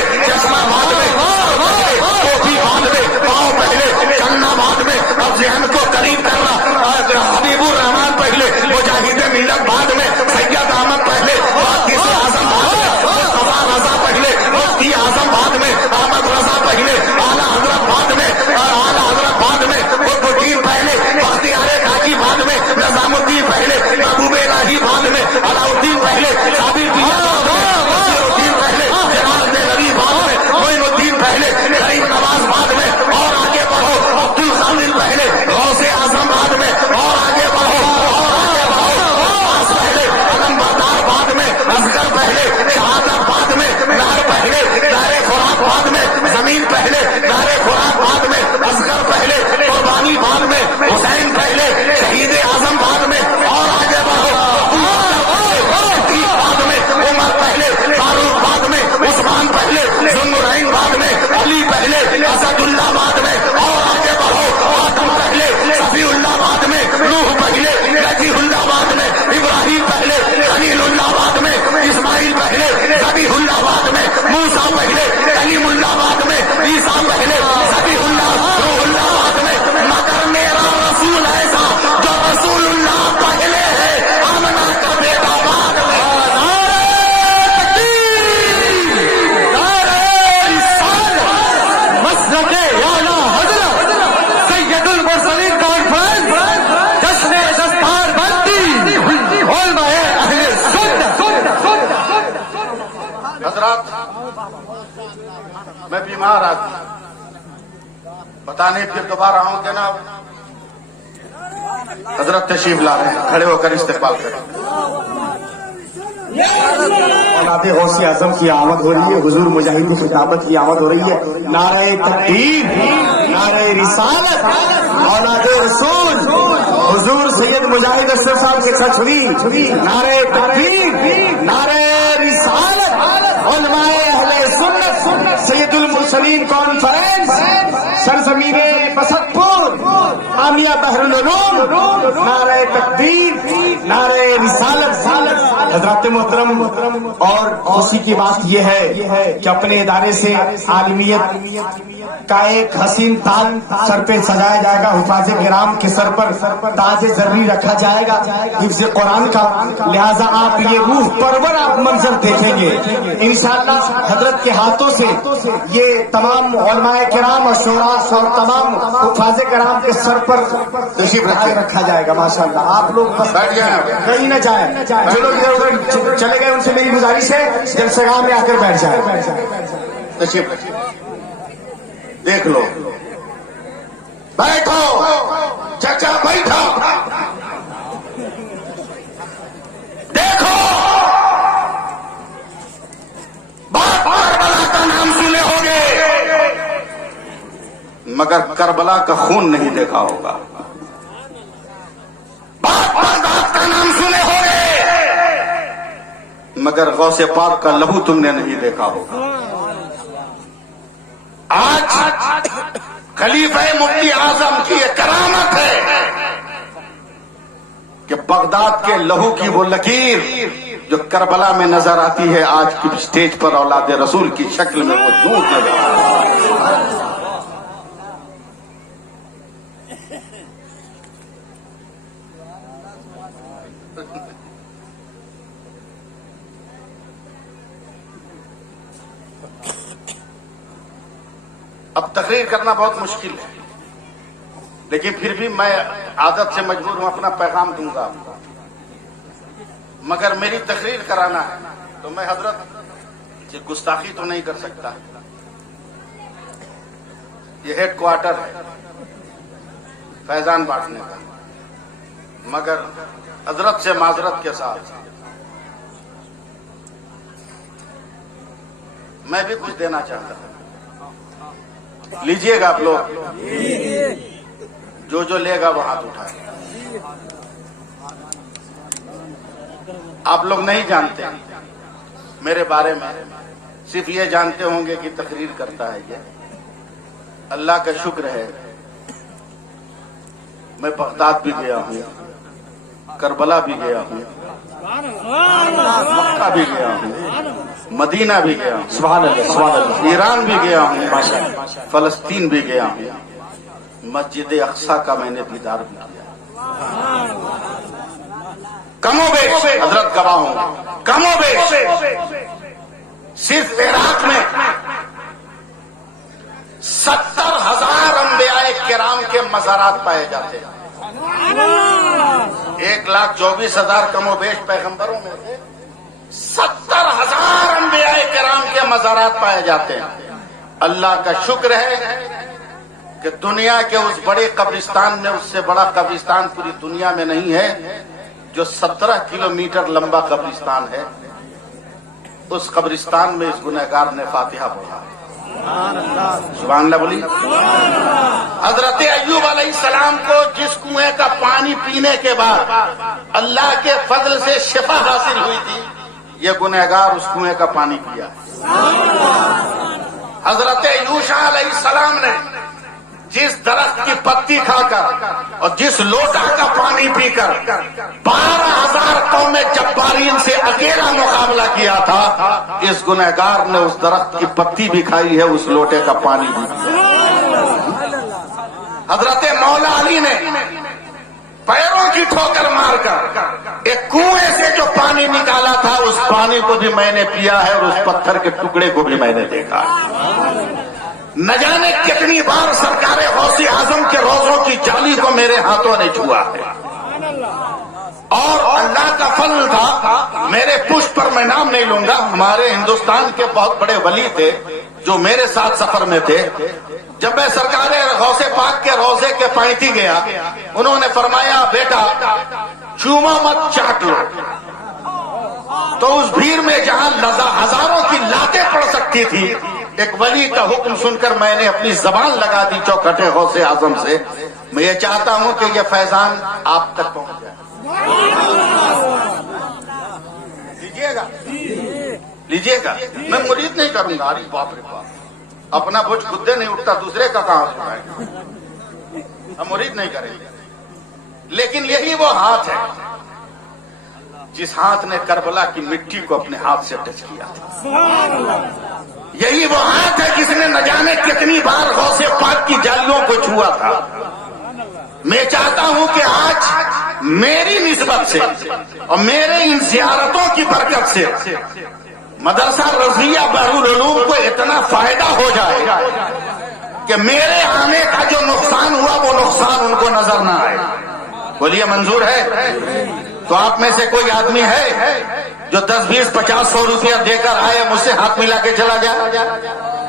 हजरत मैं बीमार आदमी, पता नहीं फिर दोबारा आऊं कि ना। हजरत तशरीफ ला रहे हैं, खड़े होकर इस्तेकबाल करें। औलादे गौसे आजम की आमद हो रही है, हुजूर मुजाहिद की खिताबत की आमद हो रही है। नारे तकबीर, नारे रिसालत, औलादे रसूल हुजूर सैयद मुजाहिद अशरफ साहब के छड़ी, नारे तकबीर, नारे रिसालत, उलमाए अहले सुन्नत, सैयदुल मुरसलीन कॉन्फ्रेंस, सरजमीने बसतपुर, आमिया बहरुल उलूम, नारे तकबीर, नारे रिसालत। हजरत मोहतरम, और खुशी की बात यह है कि अपने इदारे से आलमियत का एक हसीन ताज सर पे सजाया जाएगा। हुफाज़े किराम के सर पर ताज जर्री रखा जाएगा, हिफ्ज़ कुरान का। लिहाजा आप ये रूह परवर आप मंजर देखेंगे इंशाअल्लाह। हजरत के हाथों से ये तमाम उलमाए किराम और शोरा और तमाम हुफाज़े किराम के सर पर ताज रखा जाएगा। माशाअल्लाह, आप लोग बस बैठ जाए, कहीं न जाए। जो लोग इधर उधर चले गए उनसे मेरी गुजारिश है जलसेगाह में आकर बैठ जाए। तशरीफ देख लो, बैठो चाचा, बैठो, देखो बार बार करबला का नाम सुने होंगे, मगर करबला का खून नहीं देखा होगा। बार बार का नाम सुने होंगे, मगर गौसे पाक का लहू तुमने नहीं देखा होगा। आज खलीफा मुफ्ती आजम की ये करामत है कि बगदाद के लहू की वो लकीर जो करबला में नजर आती है, आज की स्टेज पर औलाद रसूल की शक्ल में वो दूर नजर आता है। अब तकरीर करना बहुत मुश्किल है, लेकिन फिर भी मैं आदत से मजबूर हूं, अपना पैगाम दूंगा। मगर मेरी तकरीर कराना है तो मैं हजरत से गुस्ताखी तो नहीं कर सकता। ये हेड क्वार्टर है फैजान बांटने का, मगर हजरत से माजरत के साथ मैं भी कुछ देना चाहता हूं। लीजिएगा आप लोग, जो लेगा वो हाथ उठाए। आप लोग नहीं जानते मेरे बारे में, सिर्फ ये जानते होंगे कि तकरीर करता है ये। अल्लाह का शुक्र है मैं बगदाद भी गया हूँ, करबला भी गया हूँ, मक्का भी गया हूँ, मदीना भी गया हूँ, सुभान अल्लाह, सुभान अल्लाह, ईरान भी गया हूँ, फलस्तीन भी गया हूँ, मस्जिद अक्सा का मैंने दीदार भी किया। कमोबेश हजरत गवाह होंगे, कमोबेश सिर्फ इराक में 70,000 अंबियाए किराम के मज़ारात पाए जाते हैं। 1,24,000 कमोबेश पैगंबरों में से 70,000 अंबियाए किराम के मज़ारात पाए जाते हैं। अल्लाह का शुक्र है कि दुनिया के उस बड़े कब्रिस्तान में उससे बड़ा कब्रिस्तान पूरी दुनिया में नहीं है, जो 17 किलोमीटर लंबा कब्रिस्तान है। उस कब्रिस्तान में इस गुनहगार ने फातिहा पढ़ा। सुभान अल्लाह बोली। हजरत अय्यूब अलैहिस्सलाम को जिस कुएं का पानी पीने के बाद अल्लाह के फजल से शिफा हासिल हुई थी, ये गुनहगार उस कुएं का पानी पिया। हजरत यूशा अलैहिस्सलाम ने जिस दरख्त की पत्ती खाकर और जिस लोटा का पानी पीकर 12,000 कौमे जब्बारीन से अकेला मुकाबला किया था, इस गुनहगार ने उस दरख्त की पत्ती भी खाई है, उस लोटे का पानी भी पिया। हजरत मौला अली ने पैरों की ठोकर मारकर एक कुएं से जो पानी निकाला था, उस पानी को भी मैंने पिया है और उस पत्थर के टुकड़े को भी मैंने देखा। न जाने कितनी बार सरकारे गौसे आजम के रोजों की जाली को मेरे हाथों ने छुआ है। और अल्लाह का फजल था, मेरे पुष्प पर मैं नाम नहीं लूंगा, हमारे हिंदुस्तान के बहुत बड़े वली थे जो मेरे साथ सफर में थे। जब मैं सरकार गौसे पाक के रोजे के पैंती गया, उन्होंने फरमाया बेटा चूमा मत चाट लो। तो उस भीड़ में जहां हजारों की लातें पड़ सकती थी, एक वली का हुक्म सुनकर मैंने अपनी जबान लगा दी चौखटे गौसे आजम से, मैं ये चाहता हूं कि ये फैजान आप तक पहुंच जाए। लीजिएगा लीजिएगा, मैं मुरीद नहीं करूंगा। अरे बाप रे बाप, अपना बोझ खुद नहीं उठता, दूसरे का कहां उठाएगा। हम मुरीद नहीं करेंगे। लेकिन यही वो हाथ है जिस हाथ ने करबला की मिट्टी को अपने हाथ से टच किया था। यही वो हाथ है जिसने न जाने कितनी बार गौसे पाक की जालियों को छुआ था। मैं चाहता हूं कि आज मेरी निस्बत से और मेरे इन जियारतों की बरकत से मदरसा रज़िया बहरुल उलूम को इतना फायदा हो जाए कि मेरे आने का जो नुकसान हुआ वो नुकसान उनको नजर ना आए। बोलिए मंजूर है? तो आप में से कोई आदमी है जो 10, 20, 50, 100 रुपया देकर आए, मुझसे हाथ मिला के चला गया?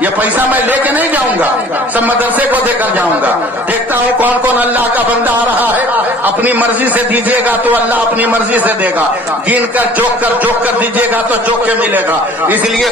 ये पैसा मैं लेके नहीं जाऊंगा, सब मदरसे को देकर जाऊंगा। देखता हूं कौन कौन अल्लाह का बंदा आ रहा है। अपनी मर्जी से दीजिएगा तो अल्लाह अपनी मर्जी से देगा, गिन कर जोक कर दीजिएगा तो जोक के मिलेगा। इसलिए